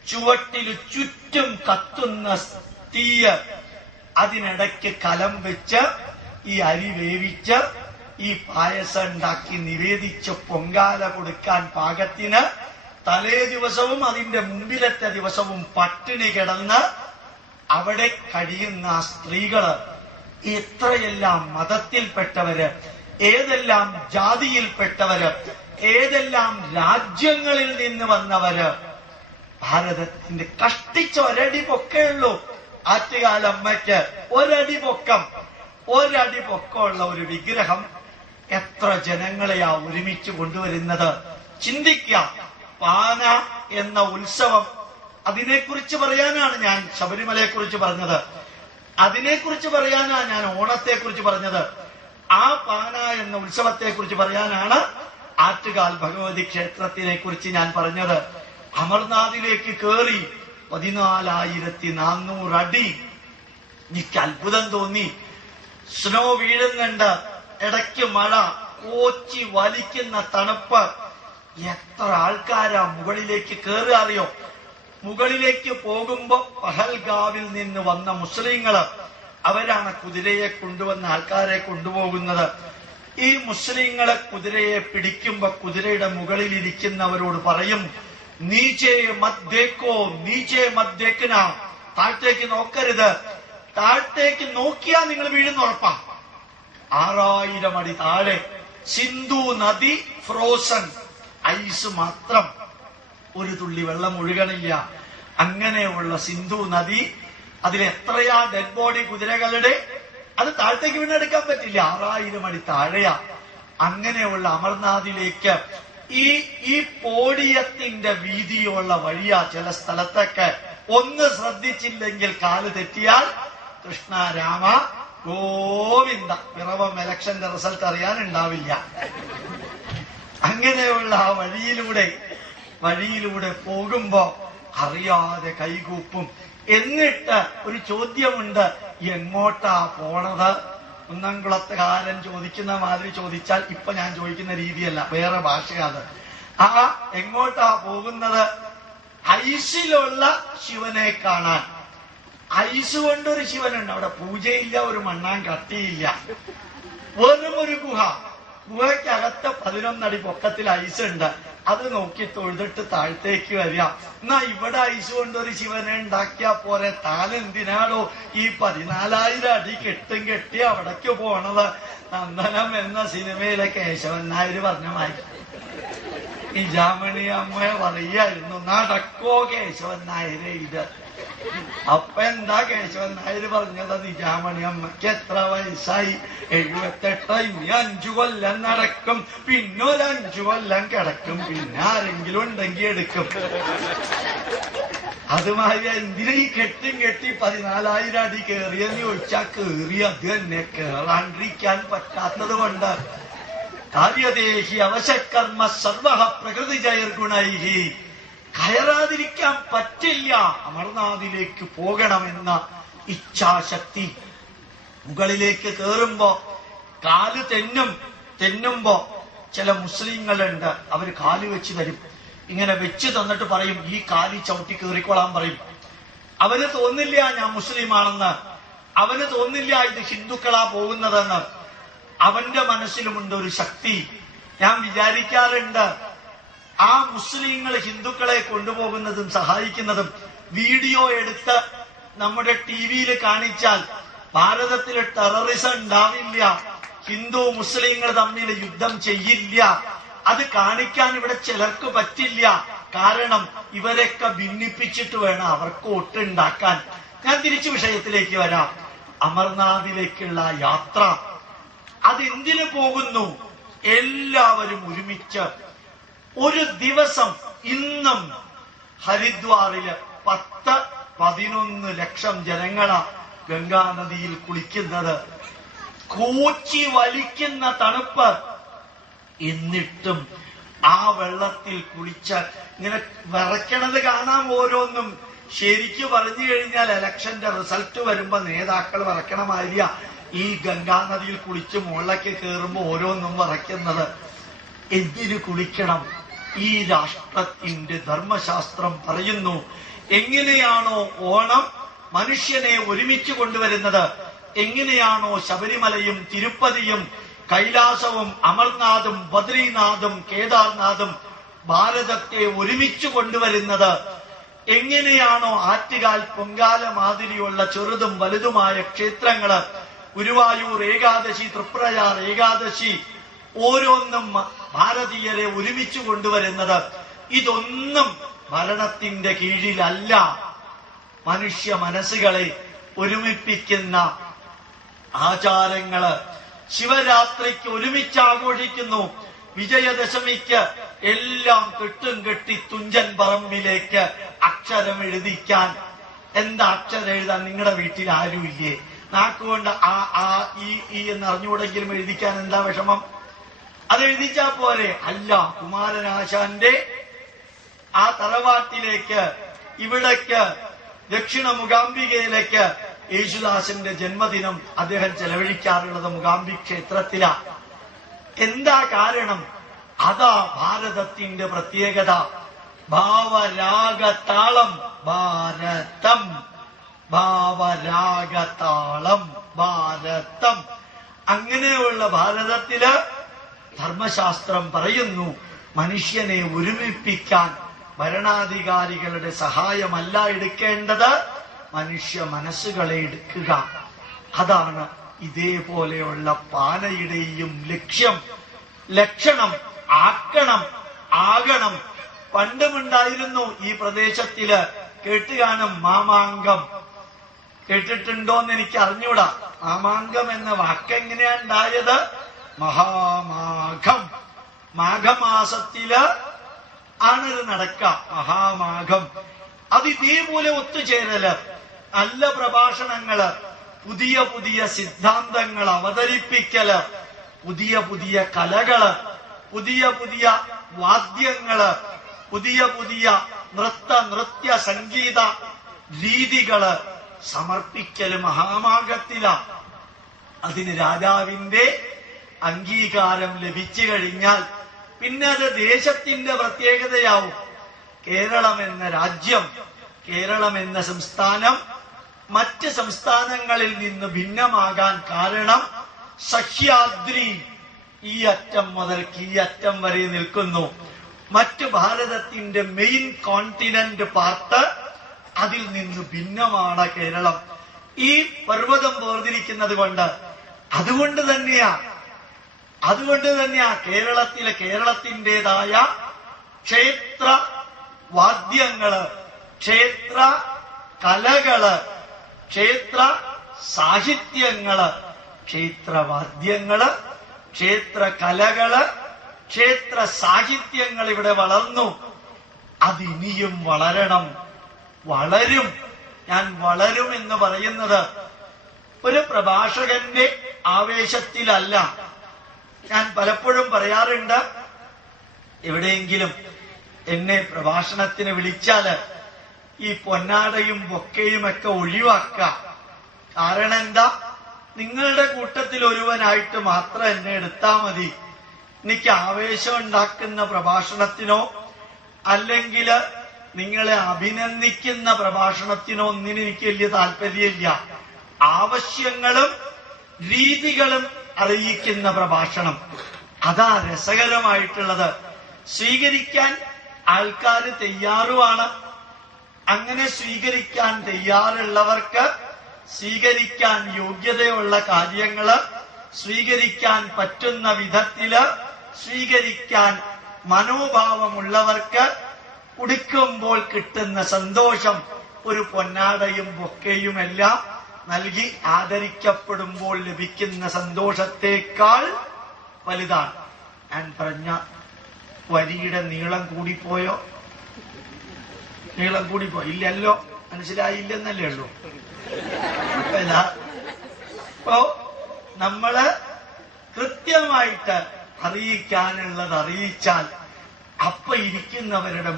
ചുവട്ടിൽ ചുറ്റും കത്തുന്ന തീയ്, അതിനിടയ്ക്ക് കലം വെച്ച് ഈ അരി വേവിച്ച് ഈ പായസം ഉണ്ടാക്കി നിവേദിച്ച് പൊങ്കാല കൊടുക്കാൻ പാകത്തിന് തലേ ദിവസവും അതിന്റെ മുമ്പിലത്തെ ദിവസവും പട്ടിണി കിടന്ന് അവിടെ കഴിയുന്ന സ്ത്രീകള് എത്രയെല്ലാം മതത്തിൽപ്പെട്ടവര്, ഏതെല്ലാം ജാതിയിൽപ്പെട്ടവര്, ഏതെല്ലാം രാജ്യങ്ങളിൽ നിന്ന് വന്നവര്. ഭാരതത്തിന്റെ കഷ്ടിച്ച ഒരടി പൊക്കമുള്ളൂ ആറ്റുകാലമ്മയ്ക്ക്. ഒരടി പൊക്കമുള്ള ഒരു വിഗ്രഹം എത്ര ജനങ്ങളെയാ ഒരുമിച്ച് കൊണ്ടുവരുന്നത്. ചിന്തിക്കുക. പാന എന്ന ഉത്സവം, അതിനെക്കുറിച്ച് പറയാനാണ് ഞാൻ ശബരിമലയെക്കുറിച്ച് പറഞ്ഞത്. അതിനെക്കുറിച്ച് പറയാനാണ് ഞാൻ ഓണത്തെക്കുറിച്ച് പറഞ്ഞത്. ആ പാന എന്ന ഉത്സവത്തെക്കുറിച്ച് പറയാനാണ് ആറ്റുകാൽ ഭഗവതി ക്ഷേത്രത്തിനെ കുറിച്ച് ഞാൻ പറഞ്ഞത്. അമർനാഥിലേക്ക് കയറി 14,400 അടി. എനിക്ക് അത്ഭുതം തോന്നി. സ്നോ വീഴുന്നുണ്ട്, ഇടയ്ക്ക് മഴ, കോച്ചി വലിക്കുന്ന തണുപ്പ്. എത്ര ആൾക്കാരാ മുകളിലേക്ക് കയറുക അറിയോ? മുകളിലേക്ക് പോകുമ്പോ പഹൽഗാവിൽ നിന്ന് വന്ന മുസ്ലിങ്ങള്, അവരാണ് കുതിരയെ കൊണ്ടുവന്ന ആൾക്കാരെ കൊണ്ടുപോകുന്നത്. ഈ മുസ്ലിങ്ങളെ കുതിരയെ പിടിക്കുമ്പോ കുതിരയുടെ മുകളിൽ ഇരിക്കുന്നവരോട് പറയും, നീച്ചേ മദ്ദേക്കോ, നീച്ചേ മദ്ദേക്കന, താഴത്തേക്ക് നോക്കരുത്. താഴത്തേക്ക് നോക്കിയാ നിങ്ങൾ വീഴുന്നുറപ്പാ. 6000 അടി താഴെ സിന്ധു നദി ഫ്രോസൺ, ഐസ് മാത്രം, ഒരു തുള്ളി വെള്ളം ഒഴുകണില്ല. അങ്ങനെയുള്ള സിന്ധു നദി, അതിലെത്രയാ ഡെഡ് ബോഡി കുതിരകളുടെ, അത് താഴത്തേക്ക് വീണെടുക്കാൻ പറ്റില്ല. 6000 അടി താഴെയാ. അങ്ങനെയുള്ള അമർനാഥിലേക്ക് ഈ പോഡിയത്തിന്റെ വീതിയുള്ള വഴിയാ. ചില സ്ഥലത്തൊക്കെ ഒന്ന് ശ്രദ്ധിച്ചില്ലെങ്കിൽ കാല് തെറ്റിയാൽ കൃഷ്ണ രാമ ഗോവിന്ദ, പിറവം ഇലക്ഷന്റെ റിസൾട്ട് അറിയാനുണ്ടാവില്ല. അങ്ങനെയുള്ള ആ വഴിയിലൂടെ പോകുമ്പോ അറിയാതെ കൈകൂപ്പും. എന്നിട്ട് ഒരു ചോദ്യമുണ്ട്, എങ്ങോട്ടാ പോണത്? കുന്നംകുളത്തുകാരൻ ചോദിക്കുന്ന മാതിരി ചോദിച്ചാൽ ഇപ്പൊ ഞാൻ ചോദിക്കുന്ന രീതിയല്ല, വേറെ ഭാഷയാണ്. ആ എങ്ങോട്ടാ പോകുന്നത്? ഐസിലുള്ള ശിവനെ കാണാൻ. ഐസ് കൊണ്ടൊരു ശിവനുണ്ട്. അവിടെ പൂജയില്ല, ഒരു മണ്ണാൻ കട്ടിയില്ല, വെറും ഒരു ഗുഹ. ഗുഹയ്ക്കകത്ത് 11 അടി പൊക്കത്തിൽ ഐസ് ഉണ്ട്. അത് നോക്കി തൊഴുതിട്ട് താഴത്തേക്ക് വരിക. എന്നാ ഇവിടെ ഐസ് കൊണ്ടൊരു ശിവനെ ഉണ്ടാക്കിയാ പോരെ, താനെന്തിനാടോ ഈ 14,000 അടി കെട്ടി അവിടേക്ക് പോണത്? നന്ദനം എന്ന സിനിമയിലെ കേശവൻ നായർ പറഞ്ഞ മാതിരി ഇജാമണി അമ്മയെ പറയായിരുന്നു, നടക്കോ കേശവൻ നായരെ ഇത്? അപ്പൊ എന്താ കേശവൻ നായർ പറഞ്ഞത്? നിജാമണി അമ്മയ്ക്ക് എത്ര വയസ്സായി? 78. ഇനി 5 കൊല്ലം നടക്കും, പിന്നെ ഒരു 5 കൊല്ലം കിടക്കും, പിന്നെ ആരെങ്കിലും ഉണ്ടെങ്കിൽ എടുക്കും. അതുമാതിരി എന്തിനാ ഈ കെട്ടി 14,000 അടി കയറിയെന്ന് ചോദിച്ചാ കേറി അത് തന്നെ, കേറാണ്ടിരിക്കാൻ പറ്റാത്തത് കൊണ്ട്. കാര്യദേഹി അവശകർമ്മ സർവ പ്രകൃതി ജയർഗുണൈഹി. കയറാതിരിക്കാൻ പറ്റില്ല, അമർനാഥിലേക്ക് പോകണമെന്ന ഇച്ഛാശക്തി. മുകളിലേക്ക് കയറുമ്പോ കാല് തെന്നുമ്പോ ചില മുസ്ലിങ്ങളുണ്ട്, അവര് കാല് വെച്ച് തരും. ഇങ്ങനെ വെച്ച് തന്നിട്ട് പറയും, ഈ കാലി ചവിട്ടി കയറിക്കോളാൻ പറയും. അവന് തോന്നില്ല ഞാൻ മുസ്ലിമാണെന്ന്, അവന് തോന്നില്ല ഇത് ഹിന്ദുക്കളാ പോകുന്നതെന്ന്. അവന്റെ മനസ്സിലുമുണ്ട് ഒരു ശക്തി. ഞാൻ വിചാരിക്കാറുണ്ട്, ആ മുസ്ലിങ്ങൾ ഹിന്ദുക്കളെ കൊണ്ടുപോകുന്നതും സഹായിക്കുന്നതും വീഡിയോ എടുത്ത് നമ്മുടെ ടിവിയിൽ കാണിച്ചാൽ ഭാരതത്തിൽ ടെററിസം ഉണ്ടാവില്ല, ഹിന്ദു മുസ്ലിങ്ങൾ തമ്മിൽ യുദ്ധം ചെയ്യില്ല. അത് കാണിക്കാൻ ഇവിടെ ചിലർക്ക് പറ്റില്ല. കാരണം ഇവരൊക്കെ ഭിന്നിപ്പിച്ചിട്ട് വേണം അവർക്ക് വോട്ടുണ്ടാക്കാൻ. ഞാൻ തിരിച്ചു വിഷയത്തിലേക്ക് വരാം. അമർനാഥിലേക്കുള്ള യാത്ര അതെന്തിനു പോകുന്നു? എല്ലാവരും ഒരുമിച്ച് ഒരു ദിവസം. ഇന്നും ഹരിദ്വാറില് 10-11 ലക്ഷം ജനങ്ങളാ ഗംഗാനദിയിൽ കുളിക്കുന്നത്. കൂച്ചി വലിക്കുന്ന തണുപ്പ്. എന്നിട്ടും ആ വെള്ളത്തിൽ കുളിച്ച് ഇങ്ങനെ വിറയ്ക്കണത് കാണാൻ ഓരോന്നും. ശരിക്കു പറഞ്ഞു കഴിഞ്ഞാൽ ഇലക്ഷന്റെ റിസൾട്ട് വരുമ്പോ നേതാക്കൾ വിറയ്ക്കണമായിരിയ ഈ ഗംഗാനദിയിൽ കുളിച്ച് മുകളിലേക്ക് കയറുമ്പോ ഓരോന്നും വിറയ്ക്കുന്നത്. എന്തിനു കുളിക്കണം? ഈ രാഷ്ട്രത്തിന്റെ ധർമ്മശാസ്ത്രം പറയുന്നു, എങ്ങനെയാണോ ഓണം മനുഷ്യനെ ഒരുമിച്ച് കൊണ്ടുവരുന്നത്, എങ്ങനെയാണോ ശബരിമലയും തിരുപ്പതിയും കൈലാസവും അമർനാഥും ബദ്രീനാഥും കേദാർനാഥും ഭാരതത്തെ ഒരുമിച്ച് കൊണ്ടുവരുന്നത്, എങ്ങനെയാണോ ആറ്റുകാൽ പൊങ്കാല മാതിരിയുള്ള ചെറുതും വലുതുമായ ക്ഷേത്രങ്ങള്, ഗുരുവായൂർ ഏകാദശി, തൃപ്രയാർ ഏകാദശി, ഓരോന്നും ഭാരതീയരെ ഒരുമിച്ച് കൊണ്ടുവരുന്നത്, ഇതൊന്നും ഭരണത്തിന്റെ കീഴിലല്ല. മനുഷ്യ മനസ്സുകളെ ഒരുമിപ്പിക്കുന്ന ആചാരങ്ങള്. ശിവരാത്രിക്ക് ഒരുമിച്ച് ആഘോഷിക്കുന്നു, വിജയദശമിക്ക് എല്ലാം കെട്ടും കെട്ടി തുഞ്ചൻ പറമ്പിലേക്ക് അക്ഷരം എഴുതിക്കാൻ. എന്താ അക്ഷരം എഴുതാൻ? നിങ്ങളുടെ വീട്ടിൽ ആരുമില്ലേ? നാക്കുകൊണ്ട് ആ ഈ എന്ന് അറിഞ്ഞുകൂടെങ്കിലും എഴുതിക്കാൻ എന്താ വിഷമം? അത് എഴുതിച്ചാ പോരെ? അല്ല, കുമാരനാശാന്റെ ആ തറവാട്ടിലേക്ക്, ഇവിടേക്ക് ദക്ഷിണ മൂകാംബികയിലേക്ക് യേശുദാസന്റെ ജന്മദിനം അദ്ദേഹം ചെലവഴിക്കാറുള്ളത് മൂകാംബി ക്ഷേത്രത്തിലാ. എന്താ കാരണം? അതാ ഭാരതത്തിന്റെ പ്രത്യേകത. ഭാവരാഗതാളം ഭാരതം, ഭാവരാഗതാളം ഭാരതം. അങ്ങനെയുള്ള ഭാരതത്തില് ധർമ്മശാസ്ത്രം പറയുന്നു, മനുഷ്യനെ ഒരുമിപ്പിക്കാൻ ഭരണാധികാരികളുടെ സഹായമല്ല എടുക്കേണ്ടത്, മനുഷ്യ മനസ്സുകളെ എടുക്കുക. അതാണ് ഇതേപോലെയുള്ള പാനയുടെയും ലക്ഷ്യം. ലക്ഷണം ആക്കണം, ആകണം. പണ്ടുമുണ്ടായിരുന്നു ഈ പ്രദേശത്തില്, കേട്ടുകാണും മാമാങ്കം. കേട്ടിട്ടുണ്ടോന്ന് എനിക്ക് അറിഞ്ഞൂടാ. മാമാങ്കം എന്ന വാക്കെങ്ങനെയാ ഉണ്ടായത്? മഹാമാഘം, മാഘമാസത്തില് ആണിത് നടക്കുക, മഹാമാഘം. അത് ഇതേപോലെ ഒത്തുചേരല്, നല്ല പ്രഭാഷണങ്ങള്, പുതിയ പുതിയ സിദ്ധാന്തങ്ങൾ അവതരിപ്പിക്കല്, പുതിയ പുതിയ കലകള്, പുതിയ പുതിയ വാദ്യങ്ങള്, പുതിയ പുതിയ നൃത്യ സംഗീത രീതികള് സമർപ്പിക്കല് മഹാമാഘത്തില. അതിന് രാജാവിന്റെ അംഗീകാരം ലഭിച്ചു കഴിഞ്ഞാൽ പിന്നെ അത് ദേശത്തിന്റെ പ്രത്യേകതയാവും. കേരളം എന്ന രാജ്യം, കേരളം എന്ന സംസ്ഥാനം മറ്റ് സംസ്ഥാനങ്ങളിൽ നിന്ന് ഭിന്നമാകാൻ കാരണം സഹ്യാദ്രി ഈ അറ്റം മുതൽക്ക് ഈ അറ്റം വരെ നിൽക്കുന്നു. മറ്റ് ഭാരതത്തിന്റെ മെയിൻ കോണ്ടിനെന്റ് പാർട്ട് അതിൽ നിന്ന് ഭിന്നമാണ് കേരളം. ഈ പർവ്വതം വേർതിരിക്കുന്നത് കൊണ്ട് അതുകൊണ്ട് തന്നെയാ കേരളത്തിന്റേതായ ക്ഷേത്ര വാദ്യങ്ങള്, ക്ഷേത്ര കലകള്, ക്ഷേത്ര സാഹിത്യങ്ങള്, ക്ഷേത്രവാദ്യങ്ങള്, ക്ഷേത്ര കലകള്, ക്ഷേത്ര സാഹിത്യങ്ങൾ ഇവിടെ വളർന്നു. അതിനിയും വളരണം, വളരും. ഞാൻ വളരും എന്ന് പറയുന്നത് ഒരു പ്രഭാഷകന്റെ ആവേശത്തിലല്ല. ഞാൻ പലപ്പോഴും പറയാറുണ്ട്, എവിടെയെങ്കിലും എന്നെ പ്രഭാഷണത്തിന് വിളിച്ചാല് ഈ പൊന്നാടയും ബൊക്കയുമൊക്കെ ഒഴിവാക്കുക. കാരണം എന്താ? നിങ്ങളുടെ കൂട്ടത്തിൽ ഒരുവനായിട്ട് മാത്രം എന്നെ എടുത്താ മതി. എനിക്ക് ആവേശം ഉണ്ടാക്കുന്ന പ്രഭാഷണത്തിനോ അല്ലെങ്കിൽ നിങ്ങളെ അഭിനന്ദിക്കുന്ന പ്രഭാഷണത്തിനോ ഒന്നിനും എനിക്ക് വലിയ താല്പര്യമില്ല. ആവശ്യങ്ങളും രീതികളും അറിയിക്കുന്ന പ്രഭാഷണം, അതാ രസകരമായിട്ടുള്ളത്. സ്വീകരിക്കാൻ ആൾക്കാർ തയ്യാറുമാണ്. അങ്ങനെ സ്വീകരിക്കാൻ തയ്യാറുള്ളവർക്ക് സ്വീകരിക്കാൻ യോഗ്യതയുള്ള കാര്യങ്ങള് സ്വീകരിക്കാൻ പറ്റുന്ന വിധത്തില് സ്വീകരിക്കാൻ മനോഭാവമുള്ളവർക്ക് ഉടുക്കുമ്പോൾ കിട്ടുന്ന സന്തോഷം ഒരു പൊന്നാടയും ബൊക്കയുമെല്ലാം നൽകി ആദരിക്കപ്പെടുമ്പോൾ ലഭിക്കുന്ന സന്തോഷത്തേക്കാൾ വലുതാണ്. ഞാൻ പറഞ്ഞ വരിയുടെ നീളം കൂടിപ്പോയോ? ഇല്ലല്ലോ, മനസ്സിലായില്ലെന്നല്ലേ ഉള്ളൂ. അപ്പോ നമ്മള് കൃത്യമായിട്ട് അറിയിക്കാനുള്ളത് അറിയിച്ചാൽ അപ്പൊ ഇരിക്കുന്നവരുടെ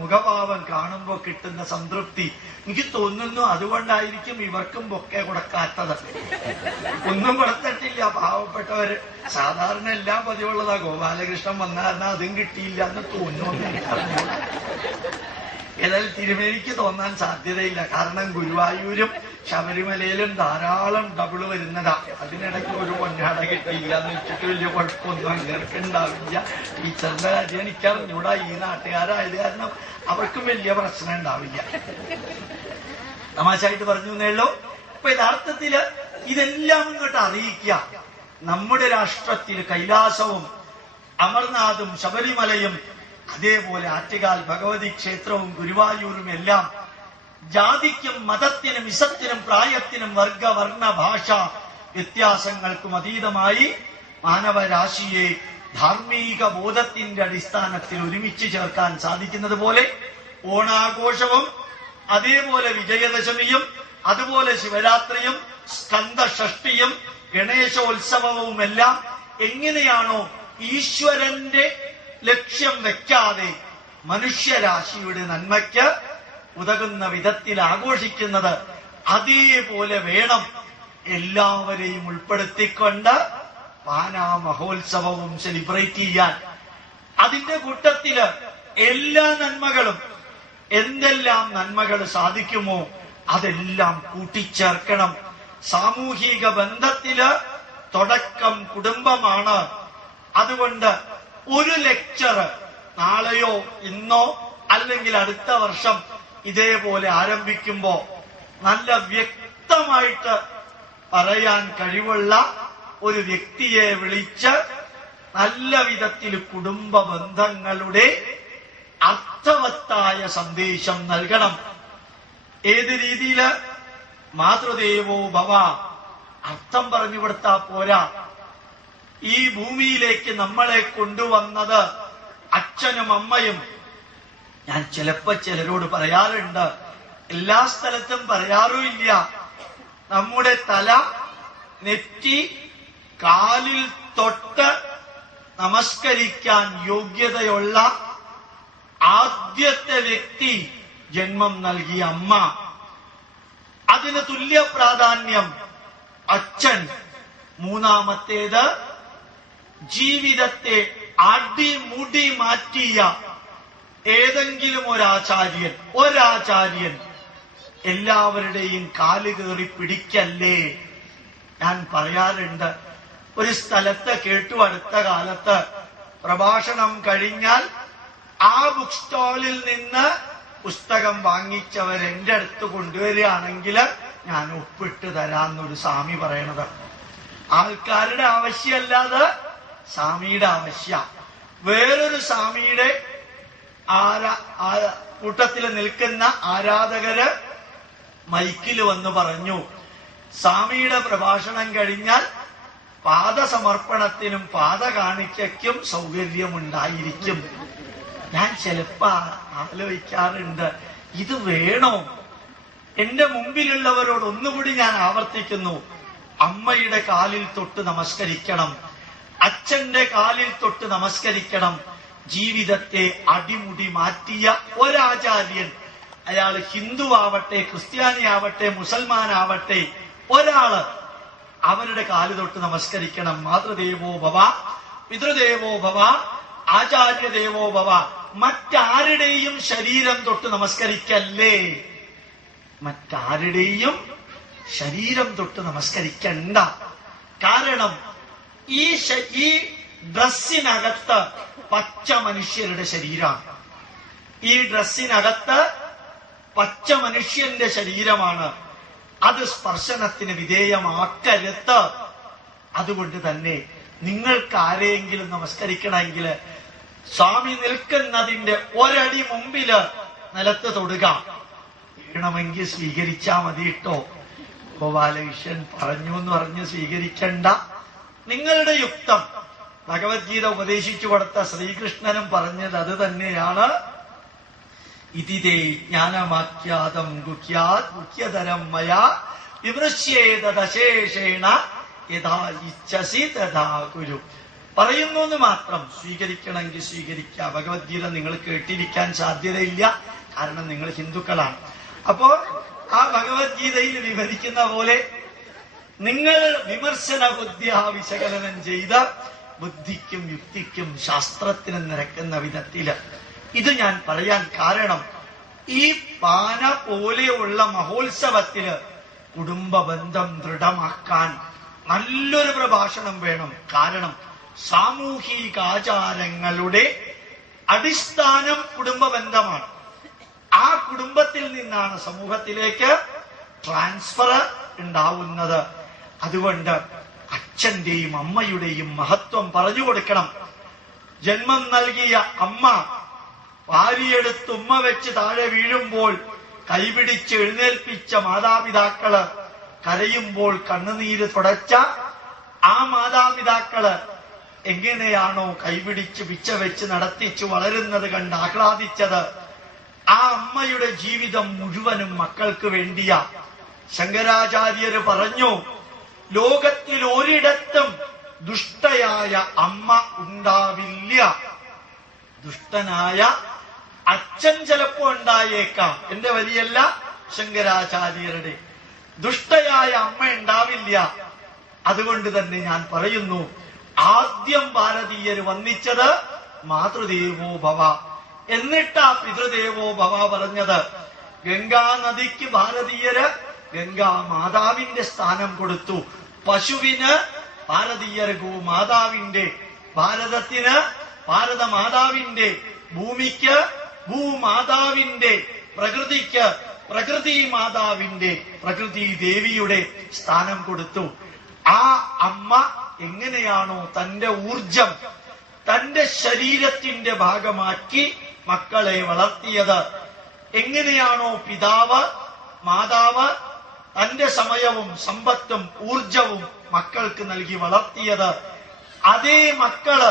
മുഖഭാവം കാണുമ്പോ കിട്ടുന്ന സംതൃപ്തി എനിക്ക് തോന്നുന്നു അതുകൊണ്ടായിരിക്കും ഇവർക്കും ബൊക്കെ കൊടുക്കാത്തത്. ഒന്നും കൊടുത്തിട്ടില്ല പാവപ്പെട്ടവര്. സാധാരണ എല്ലാം പതിവുള്ളതാ. ഗോപാലകൃഷ്ണൻ വന്നാൽ അതും കിട്ടിയില്ല എന്ന് തോന്നുന്നു. ഏതായാലും തിരുമേനിക്ക് തോന്നാൻ സാധ്യതയില്ല. കാരണം ഗുരുവായൂരും ശബരിമലയിലും ധാരാളം ഡബിള് വരുന്നതാ. അതിനിടയ്ക്ക് ഒരു പൊന്നാട കിട്ടിയില്ല എന്ന് വെച്ചിട്ട് വലിയ കുഴപ്പമൊന്നും അങ്ങനെ ഉണ്ടാവില്ല. ടീച്ചറിന്റെ കാര്യം എനിക്കറിഞ്ഞൂടാ. ഈ നാട്ടുകാരായത് കാരണം അവർക്കും വലിയ പ്രശ്നം ഉണ്ടാവില്ല. തമാശായിട്ട് പറഞ്ഞു എന്നേ ഉള്ളൂ. അപ്പൊ യഥാർത്ഥത്തില് ഇതെല്ലാം ഇങ്ങോട്ട് അറിയിക്കുക. നമ്മുടെ രാഷ്ട്രത്തിൽ കൈലാസവും അമർനാഥും ശബരിമലയും അതേപോലെ ആറ്റുകാൽ ഭഗവതി ക്ഷേത്രവും ഗുരുവായൂരും എല്ലാം ജാതിക്കും മതത്തിനും ഇസത്തിനും പ്രായത്തിനും വർഗ വർണ്ണ ഭാഷ വ്യത്യാസങ്ങൾക്കും അതീതമായി മാനവരാശിയെ ധാർമ്മിക ബോധത്തിന്റെ അടിസ്ഥാനത്തിൽ ഒരുമിച്ച് ചേർക്കാൻ സാധിക്കുന്നത് പോലെ ഓണാഘോഷവും അതേപോലെ വിജയദശമിയും അതുപോലെ ശിവരാത്രിയും സ്കന്ദഷഷ്ടിയും ഗണേശോത്സവവുമെല്ലാം എങ്ങനെയാണോ ഈശ്വരന്റെ ലക്ഷ്യം വെക്കാതെ മനുഷ്യരാശിയുടെ നന്മയ്ക്ക് ഉതകുന്ന വിധത്തിൽ ആഘോഷിക്കുന്നത്, അതേപോലെ വേണം എല്ലാവരെയും ഉൾപ്പെടുത്തിക്കൊണ്ട് പാനാ മഹോത്സവവും സെലിബ്രേറ്റ് ചെയ്യാൻ. അതിന്റെ കൂട്ടത്തില് എല്ലാ നന്മകളും, എന്തെല്ലാം നന്മകൾ സാധിക്കുമോ അതെല്ലാം കൂട്ടിച്ചേർക്കണം. സാമൂഹിക ബന്ധത്തില് തുടക്കം കുടുംബമാണ്. അതുകൊണ്ട് ഒരു ലെക്ചർ നാളെയോ ഇന്നോ അല്ലെങ്കിൽ അടുത്ത വർഷം ഇതേപോലെ ആരംഭിക്കുമ്പോ നല്ല വ്യക്തമായിട്ട് പറയാൻ കഴിവുള്ള ഒരു വ്യക്തിയെ വിളിച്ച് നല്ല വിധത്തിൽ കുടുംബ ബന്ധങ്ങളുടെ അർത്ഥവത്തായ സന്ദേശം നൽകണം. ഏത് രീതിയില്? മാതൃദേവോ ഭവ. അർത്ഥം പറഞ്ഞു കൊടുത്താ പോരാ. ഈ ഭൂമിയിലേക്ക് നമ്മളെ കൊണ്ടുവന്നത് അച്ഛനും അമ്മയും. ഞാൻ ചിലപ്പോ ചിലരോട് പറയാറുണ്ട്, എല്ലാ സ്ഥലത്തും പറയാറുമില്ല. നമ്മുടെ തല നെറ്റി കാലിൽ തൊട്ട് നമസ്കരിക്കാൻ യോഗ്യതയുള്ള ആദ്യത്തെ വ്യക്തി ജന്മം നൽകിയ അമ്മ. അതിന് തുല്യ പ്രാധാന്യം അച്ഛൻ. മൂന്നാമത്തേത് ജീവിതത്തെ അടിമുടി മാറ്റിയ ഏതെങ്കിലും ഒരാചാര്യൻ എല്ലാവരുടെയും കാല് കയറി പിടിക്കല്ലേ. ഞാൻ പറയാറുണ്ട്, ഒരു സ്ഥലത്ത് കേട്ടു, അടുത്ത കാലത്ത് പ്രഭാഷണം കഴിഞ്ഞാൽ ആ ബുക്ക് സ്റ്റാളിൽ നിന്ന് പുസ്തകം വാങ്ങിച്ചവർ എന്റെ അടുത്ത് കൊണ്ടുവരികയാണെങ്കിൽ ഞാൻ ഒപ്പിട്ട് തരാന്നൊരു സ്വാമി പറയണത്. ആൾക്കാരുടെ ആവശ്യമല്ലാതെ സ്വാമിയുടെ ആവശ്യ. വേറൊരു സ്വാമിയുടെ കൂട്ടത്തിൽ നിൽക്കുന്ന ആരാധകര് മൈക്കിൽ വന്ന് പറഞ്ഞു, സ്വാമിയുടെ പ്രഭാഷണം കഴിഞ്ഞാൽ പാദസമർപ്പണത്തിനും പാദ കാണിക്കയ്ക്കും സൗകര്യമുണ്ടായിരിക്കും. ഞാൻ ചിലപ്പോ ആലോചിക്കാറുണ്ട്, ഇത് വേണോ? എന്റെ മുമ്പിലുള്ളവരോട് ഒന്നുകൂടി ഞാൻ ആവർത്തിക്കുന്നു, അമ്മയുടെ കാലിൽ തൊട്ട് നമസ്കരിക്കണം, അച്ഛന്റെ കാലിൽ തൊട്ട് നമസ്കരിക്കണം. ജീവിതത്തെ അടിമുടി മാറ്റിയ ഒരാചാര്യൻ, അയാൾ ഹിന്ദു ആവട്ടെ, ക്രിസ്ത്യാനി ആവട്ടെ, മുസൽമാനാവട്ടെ, ഒരാള് അവരുടെ കാല് തൊട്ട് നമസ്കരിക്കണം. മാതൃദേവോ ഭവ, പിതൃദേവോ ഭവ, ആചാര്യദേവോ ഭവ. മറ്റാരുടെയും ശരീരം തൊട്ട് നമസ്കരിക്കല്ലേ, മറ്റാരുടെയും ശരീരം തൊട്ട് നമസ്കരിക്കണ്ട. കാരണം ഈ ഡ്രസ്സിനകത്ത് പച്ച മനുഷ്യരുടെ ശരീരമാണ്. ഈ ഡ്രസ്സിനകത്ത് പച്ച മനുഷ്യന്റെ ശരീരമാണ്. അത് സ്പർശനത്തിന് വിധേയമാക്കരുത്. അതുകൊണ്ട് തന്നെ നിങ്ങൾക്ക് ആരെയെങ്കിലും നമസ്കരിക്കണമെങ്കിൽ സ്വാമി നിൽക്കുന്നതിന്റെ ഒരടി മുമ്പില് നിലത്ത് തൊടുക. വേണമെങ്കിൽ സ്വീകരിച്ചാ മതി കേട്ടോ. ഗോപാലകൃഷ്ണൻ പറഞ്ഞു എന്ന് പറഞ്ഞ് സ്വീകരിക്കണ്ട, നിങ്ങളുടെ യുക്തം. ഭഗവത്ഗീത ഉപദേശിച്ചു കൊടുത്ത ശ്രീകൃഷ്ണനും പറഞ്ഞത് അത് തന്നെയാണ്. ഇതിതേ ജ്ഞാനമാഖ്യാതം ഗുഹ്യാത് ഗുഹ്യതരം മയാ വിമൃശ്യേതദശേഷേണ യഥാ ഇച്ഛസി തഥാ കുരു. പറയുന്നു എന്ന് മാത്രം. സ്വീകരിക്കണമെങ്കിൽ സ്വീകരിക്കുക. ഭഗവത്ഗീത നിങ്ങൾ കേട്ടിരിക്കാൻ സാധ്യതയില്ല, കാരണം നിങ്ങൾ ഹിന്ദുക്കളാണ്. അപ്പോൾ ആ ഭഗവത്ഗീതയിൽ വിവരിക്കുന്ന പോലെ നിങ്ങൾ വിമർശന ബുദ്ധിയ വിശകലനം ചെയ്ത ബുദ്ധിക്കും യുക്തിക്കും ശാസ്ത്രത്തിനും നിരക്കുന്ന വിധത്തില് ഇത് ഞാൻ പറയാൻ കാരണം, ഈ പാന പോലെയുള്ള മഹോത്സവത്തില് കുടുംബ ബന്ധം ദൃഢമാക്കാൻ നല്ലൊരു പ്രഭാഷണം വേണം. കാരണം സാമൂഹികാചാരങ്ങളുടെ അടിസ്ഥാനം കുടുംബ ബന്ധമാണ്. ആ കുടുംബത്തിൽ നിന്നാണ് സമൂഹത്തിലേക്ക് ട്രാൻസ്ഫർ ഉണ്ടാവുന്നത്. അതുകൊണ്ട് അച്ഛന്റെയും അമ്മയുടെയും മഹത്വം പറഞ്ഞു കൊടുക്കണം. ജന്മം നൽകിയ അമ്മ വാരിയെടുത്ത് ഉമ്മ വെച്ച് താഴെ വീഴുമ്പോൾ കൈപിടിച്ച് എഴുന്നേൽപ്പിച്ച മാതാപിതാക്കള്, കരയുമ്പോൾ കണ്ണുനീര് തുടച്ച ആ മാതാപിതാക്കള് എങ്ങനെയാണോ കൈപിടിച്ച് പിച്ച വെച്ച് നടത്തിച്ചു വളരുന്നത് കണ്ട് ആഹ്ലാദിച്ചത്, ആ അമ്മയുടെ ജീവിതം മുഴുവനും മക്കൾക്ക് വേണ്ടിയ. ശങ്കരാചാര്യര് പറഞ്ഞു, ലോകത്തിൽ ഒരിടത്തും ദുഷ്ടയായ അമ്മ ഉണ്ടാവില്ല. ദുഷ്ടനായ അച്ഛൻ ചിലപ്പോ ഉണ്ടായേക്കാം, എന്റെ വരിയല്ല, ശങ്കരാചാര്യരുടെ. ദുഷ്ടയായ അമ്മ ഉണ്ടാവില്ല. അതുകൊണ്ട് തന്നെ ഞാൻ പറയുന്നു, ആദ്യം ഭാരതീയർ വന്നിച്ചത് മാതൃദേവോ ഭവ, എന്നിട്ടാ പിതൃദേവോ ഭവ പറഞ്ഞത്. ഗംഗാ നദിക്ക് ഭാരതീയര് ഗംഗാ മാതാവിന്റെ സ്ഥാനം കൊടുത്തു. പശുവിന് ഭാരതീയർ ഗോമാതാവിന്റെ, ഭാരതത്തിന് ഭാരത മാതാവിന്റെ, ഭൂമിക്ക് ഭൂമാതാവിന്റെ, പ്രകൃതിക്ക് പ്രകൃതി മാതാവിന്റെ, പ്രകൃതി ദേവിയുടെ സ്ഥാനം കൊടുത്തു. ആ അമ്മ എങ്ങനെയാണോ തന്റെ ഊർജം തന്റെ ശരീരത്തിന്റെ ഭാഗമാക്കി മക്കളെ വളർത്തിയത്, എങ്ങനെയാണോ പിതാവ് മാതാവ് തന്റെ സമയവും സമ്പത്തും ഊർജവും മക്കൾക്ക് നൽകി വളർത്തിയത്, അതേ മക്കള്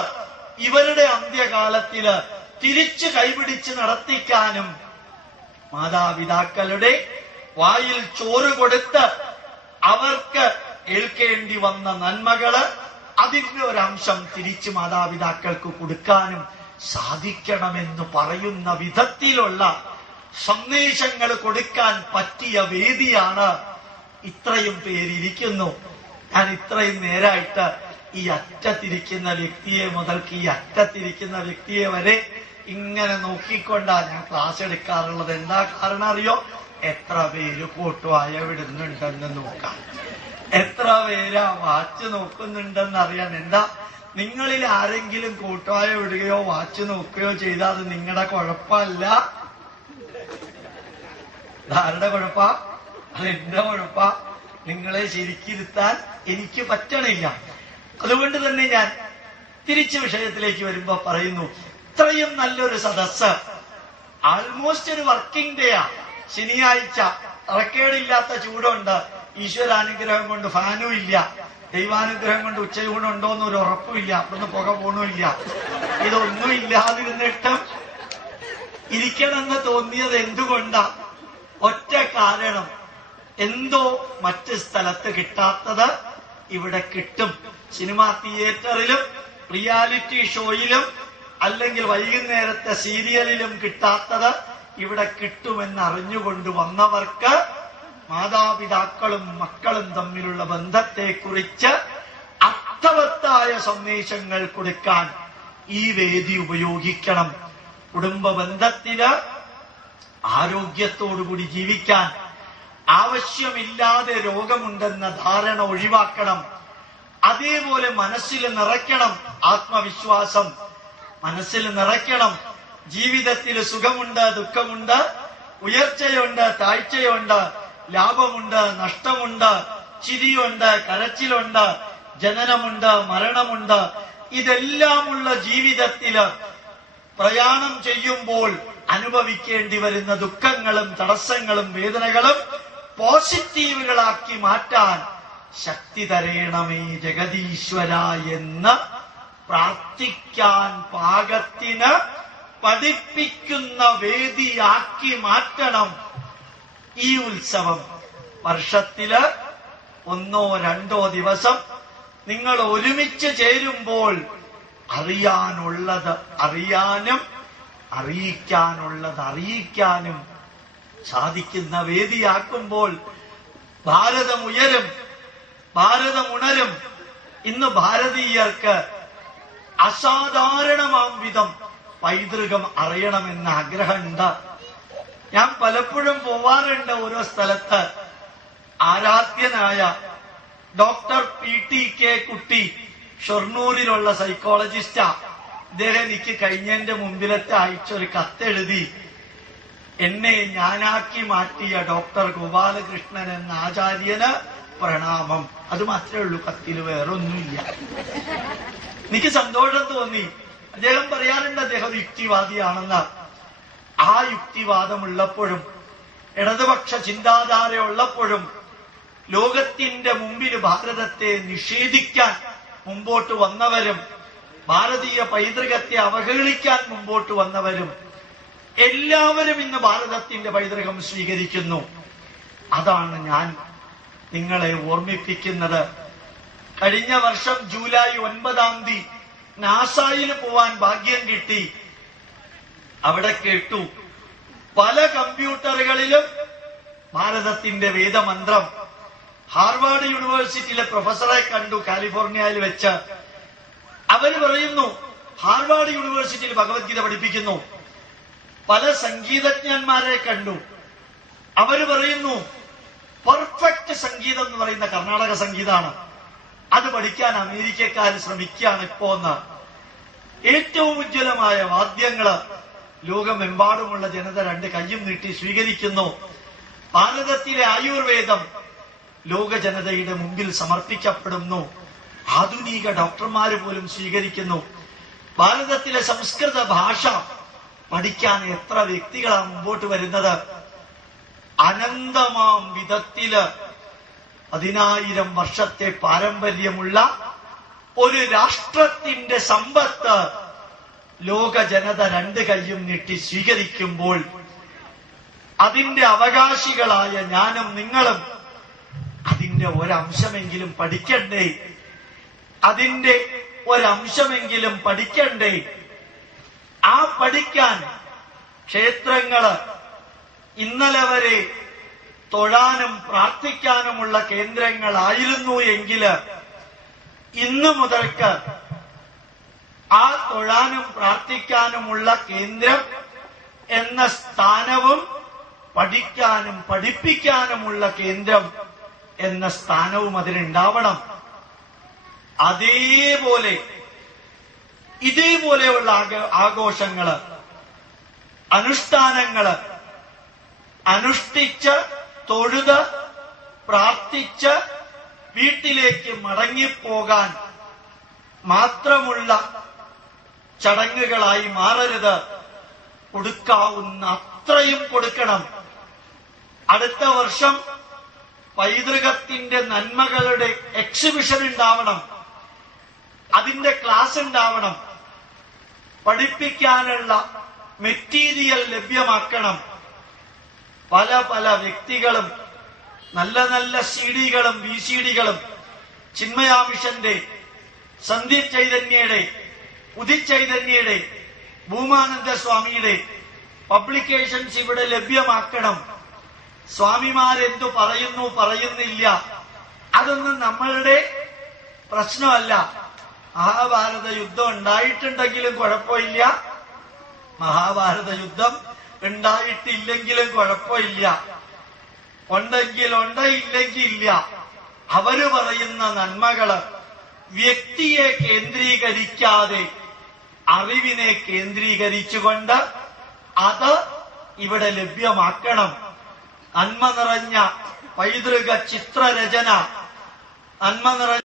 ഇവരുടെ അന്ത്യകാലത്തില് തിരിച്ചു കൈപിടിച്ച് നടത്തിക്കാനും മാതാപിതാക്കളുടെ വായിൽ ചോറ് കൊടുത്ത് അവർക്ക് ഏൽക്കേണ്ടി വന്ന നന്മകള് അതിന്റെ ഒരംശം തിരിച്ച് മാതാപിതാക്കൾക്ക് കൊടുക്കാനും സാധിക്കണമെന്ന് പറയുന്ന വിധത്തിലുള്ള സന്ദേശങ്ങൾ കൊടുക്കാൻ പറ്റിയ വേദിയാണ്. ഇത്രയും പേരിയ്ക്കുന്നു. ഞാൻ ഇത്രയും നേരമായിട്ട് ഈ അറ്റത്തിരിക്കുന്ന വ്യക്തിയെ മുതൽക്ക് ഈ അറ്റത്തിരിക്കുന്ന വ്യക്തിയെ വരെ ഇങ്ങനെ നോക്കിക്കൊണ്ടാ ഞാൻ ക്ലാസ് എടുക്കാറുള്ളത്. എന്താ കാരണം അറിയോ? എത്ര പേര് കൂട്ടുവായ വിടുന്നുണ്ടെന്ന് നോക്കാൻ, എത്ര പേര് വാച്ച് നോക്കുന്നുണ്ടെന്ന് അറിയാൻ. എന്താ, നിങ്ങളിൽ ആരെങ്കിലും കൂട്ടുവായ വിടുകയോ വാച്ച് നോക്കുകയോ ചെയ്താൽ അത് നിങ്ങളുടെ കുഴപ്പമല്ല. ആരുടെ കുഴപ്പാ? അത് എന്റെ കുഴപ്പാ. നിങ്ങളെ ശരിക്കിരുത്താൻ എനിക്ക് പറ്റണില്ല. അതുകൊണ്ട് തന്നെ ഞാൻ തിരിച്ച് വിഷയത്തിലേക്ക് വരുമ്പോ പറയുന്നു, ഇത്രയും നല്ലൊരു സദസ്സ്, ആൾമോസ്റ്റ് ഒരു വർക്കിംഗ് ഡേയാ. ശനിയാഴ്ച തറക്കേടില്ലാത്ത ചൂടുണ്ട്, ഈശ്വരാനുഗ്രഹം കൊണ്ട് ഫാനും ഇല്ല, ദൈവാനുഗ്രഹം കൊണ്ട് ഉച്ചയൂണുണ്ടോന്ന് ഒരു ഉറപ്പുമില്ല, അവിടുന്ന് പുക പോണുമില്ല. ഇതൊന്നും ഇല്ലാതിരുന്നിട്ടും ഇരിക്കണമെന്ന് തോന്നിയത് എന്തുകൊണ്ടാ? ഒറ്റ കാരണം, എന്തോ മറ്റ് സ്ഥലത്ത് കിട്ടാത്തത് ഇവിടെ കിട്ടും. സിനിമാ തിയേറ്ററിലും റിയാലിറ്റി ഷോയിലും അല്ലെങ്കിൽ വൈകുന്നേരത്തെ സീരിയലിലും കിട്ടാത്തത് ഇവിടെ കിട്ടുമെന്ന് അറിഞ്ഞുകൊണ്ട് വന്നവർക്ക് മാതാപിതാക്കളും മക്കളും തമ്മിലുള്ള ബന്ധത്തെക്കുറിച്ച് അർത്ഥവത്തായ സന്ദേശങ്ങൾ കൊടുക്കാൻ ഈ വേദി ഉപയോഗിക്കണം. കുടുംബ ബന്ധത്തില് ആരോഗ്യത്തോടുകൂടി ജീവിക്കാൻ, ആവശ്യമില്ലാതെ രോഗമുണ്ടെന്ന ധാരണ ഒഴിവാക്കണം. അതേപോലെ മനസ്സിൽ നിറയ്ക്കണം ആത്മവിശ്വാസം, മനസ്സിൽ നിറയ്ക്കണം. ജീവിതത്തിൽ സുഖമുണ്ട്, ദുഃഖമുണ്ട്, ഉയർച്ചയുണ്ട്, താഴ്ചയുണ്ട്, ലാഭമുണ്ട്, നഷ്ടമുണ്ട്, ചിരിയുണ്ട്, കരച്ചിലുണ്ട്, ജനനമുണ്ട്, മരണമുണ്ട്. ഇതെല്ലാമുള്ള ജീവിതത്തില് പ്രയാണം ചെയ്യുമ്പോൾ അനുഭവിക്കേണ്ടി വരുന്ന ദുഃഖങ്ങളും തടസ്സങ്ങളും വേദനകളും പോസിറ്റീവുകളാക്കി മാറ്റാൻ ശക്തി തരേണമേ ജഗദീശ്വര എന്ന് പ്രാർത്ഥിക്കാൻ പാകത്തിന് പഠിപ്പിക്കുന്ന വേദിയാക്കി മാറ്റണം ഈ ഉത്സവം. വർഷത്തില് 1 or 2 ദിവസം നിങ്ങൾ ഒരുമിച്ച് ചേരുമ്പോൾ അറിയാനുള്ളത് അറിയാനും അറിയിക്കാനുള്ളത് അറിയിക്കാനും സാധിക്കുന്ന വേദിയാക്കുമ്പോൾ ഭാരതം ഉയരും, ഭാരതം ഉണരും. ഇന്ന് ഭാരതീയർക്ക് അസാധാരണമാം വിധം പൈതൃകം അറിയണമെന്ന് ആഗ്രഹമുണ്ട്. ഞാൻ പലപ്പോഴും പോവാറുണ്ട് ഓരോ സ്ഥലത്ത്. ആരാധ്യനായ ഡോക്ടർ PTK കുട്ടി ഷൊർണൂരിലുള്ള സൈക്കോളജിസ്റ്റാ. ഇദ്ദേഹം എനിക്ക് കഴിഞ്ഞതിന്റെ മുമ്പിലത്തെ ആഴ്ച ഒരു കത്തെഴുതി, എന്നെ ഞാനാക്കി മാറ്റിയ ഡോക്ടർ ഗോപാലകൃഷ്ണൻ എന്ന ആചാര്യന് പ്രണാമം. അത് മാത്രമേ ഉള്ളൂ കത്തിൽ, വേറൊന്നുമില്ല. എനിക്ക് സന്തോഷം തോന്നി. അദ്ദേഹം പറയാറുണ്ട് അദ്ദേഹം ഒരു യുക്തിവാദിയാണെന്ന്. ആ യുക്തിവാദമുള്ളപ്പോഴും ഇടതുപക്ഷ ചിന്താധാര ഉള്ളപ്പോഴും ലോകത്തിന്റെ മുമ്പിൽ ഭാരതത്തെ നിഷേധിക്കാൻ മുമ്പോട്ട് വന്നവരും ഭാരതീയ പൈതൃകത്തെ അവഹേളിക്കാൻ മുമ്പോട്ട് വന്നവരും എല്ലാവരും ഇന്ന് ഭാരതത്തിന്റെ പൈതൃകം സ്വീകരിക്കുന്നു. അതാണ് ഞാൻ നിങ്ങളെ ഓർമ്മിപ്പിക്കുന്നത്. കഴിഞ്ഞ വർഷം ജൂലൈ 9-ാം തീയതി നാസയിൽ പോവാൻ ഭാഗ്യം കിട്ടി. അവിടെ കേട്ടു പല കമ്പ്യൂട്ടറുകളിലും ഭാരതത്തിന്റെ വേദമന്ത്രം. ഹാർവാർഡ് യൂണിവേഴ്സിറ്റിയിലെ പ്രൊഫസറെ കണ്ടു കാലിഫോർണിയയിൽ വെച്ച്. അവര് പറയുന്നു ഹാർവാർഡ് യൂണിവേഴ്സിറ്റിയിൽ ഭഗവത്ഗീത പഠിപ്പിക്കുന്നു. പല സംഗീതജ്ഞന്മാരെ കണ്ടു. അവര് പറയുന്നു പെർഫെക്റ്റ് സംഗീതം എന്ന് പറയുന്ന കർണാടക സംഗീതമാണ്, അത് പഠിക്കാൻ അമേരിക്കക്കാർ ശ്രമിക്കുകയാണ് ഇപ്പോ എന്ന്. ഏറ്റവും ഉജ്ജ്വലമായ വാദ്യങ്ങള് ലോകമെമ്പാടുമുള്ള ജനത 2 കയ്യും നീട്ടി സ്വീകരിക്കുന്നു. ഭാരതത്തിലെ ആയുർവേദം ലോക ജനതയുടെ മുമ്പിൽ സമർപ്പിക്കപ്പെടുന്നു. ആധുനിക ഡോക്ടർമാര് പോലും സ്വീകരിക്കുന്നു. ഭാരതത്തിലെ സംസ്കൃത ഭാഷ പഠിക്കാൻ എത്ര വ്യക്തികളാണ് മുമ്പോട്ട് വരുന്നത്. അനന്തമാം വിധത്തില് 10,000 വർഷത്തെ പാരമ്പര്യമുള്ള ഒരു രാഷ്ട്രത്തിന്റെ സമ്പത്ത് ലോക ജനത 2 കയ്യും നീട്ടി സ്വീകരിക്കുമ്പോൾ അതിന്റെ അവകാശികളായ ഞാനും നിങ്ങളും അതിന്റെ ഒരംശമെങ്കിലും പഠിക്കണ്ടേ? അതിന്റെ ഒരംശമെങ്കിലും പഠിക്കണ്ടേ? ആ പഠിക്കാൻ ക്ഷേത്രങ്ങള് ഇന്നലെ വരെ തൊഴാനും പ്രാർത്ഥിക്കാനുമുള്ള കേന്ദ്രങ്ങളായിരുന്നു എങ്കിൽ ഇന്നു മുതൽക്ക് ആ തൊഴാനും പ്രാർത്ഥിക്കാനുമുള്ള കേന്ദ്രം എന്ന സ്ഥാനവും പഠിക്കാനും പഠിപ്പിക്കാനുമുള്ള കേന്ദ്രം എന്ന സ്ഥാനവും അതിനുണ്ടാവണം. അതേപോലെ ഇതേപോലെയുള്ള ആഘോഷങ്ങള്, അനുഷ്ഠാനങ്ങള് അനുഷ്ഠിച്ച് തൊഴുത് പ്രാർത്ഥിച്ച് വീട്ടിലേക്ക് മടങ്ങിപ്പോകാൻ മാത്രമുള്ള ചടങ്ങുകളായി മാറരുത്. കൊടുക്കാവുന്ന അത്രയും കൊടുക്കണം. അടുത്ത വർഷം പൈതൃകത്തിന്റെ നന്മകളുടെ എക്സിബിഷൻ ഉണ്ടാവണം, അതിന്റെ ക്ലാസ് ഉണ്ടാവണം, പഠിപ്പിക്കാനുള്ള മെറ്റീരിയൽ ലഭ്യമാക്കണം. പല പല വ്യക്തികളും നല്ല നല്ല സിഡികളും വിസിഡികളും ചിന്മയാമിഷന്റെ, സന്ദീപ് ചൈതന്യയുടെ, ഉദിത് ചൈതന്യയുടെ, ഭൂമാനന്ദ സ്വാമിയുടെ പബ്ലിക്കേഷൻസ് ഇവിടെ ലഭ്യമാക്കണം. സ്വാമിമാരെന്തു പറയുന്നു പറയുന്നില്ല, അതൊന്നും നമ്മളുടെ പ്രശ്നമല്ല. മഹാഭാരത യുദ്ധം ഉണ്ടായിട്ടുണ്ടെങ്കിലും കുഴപ്പമില്ല, മഹാഭാരത യുദ്ധം ഉണ്ടായിട്ടില്ലെങ്കിലും കുഴപ്പമില്ല. ഉണ്ടെങ്കിൽ ഉണ്ട്, ഇല്ലെങ്കിൽ ഇല്ല. അവര് പറയുന്ന നന്മകള് വ്യക്തിയെ കേന്ദ്രീകരിക്കാതെ അറിവിനെ കേന്ദ്രീകരിച്ചുകൊണ്ട് അത് ഇവിടെ ലഭ്യമാക്കണം. നന്മ നിറഞ്ഞ പൈതൃക ചിത്രരചന, നന്മ നിറഞ്ഞ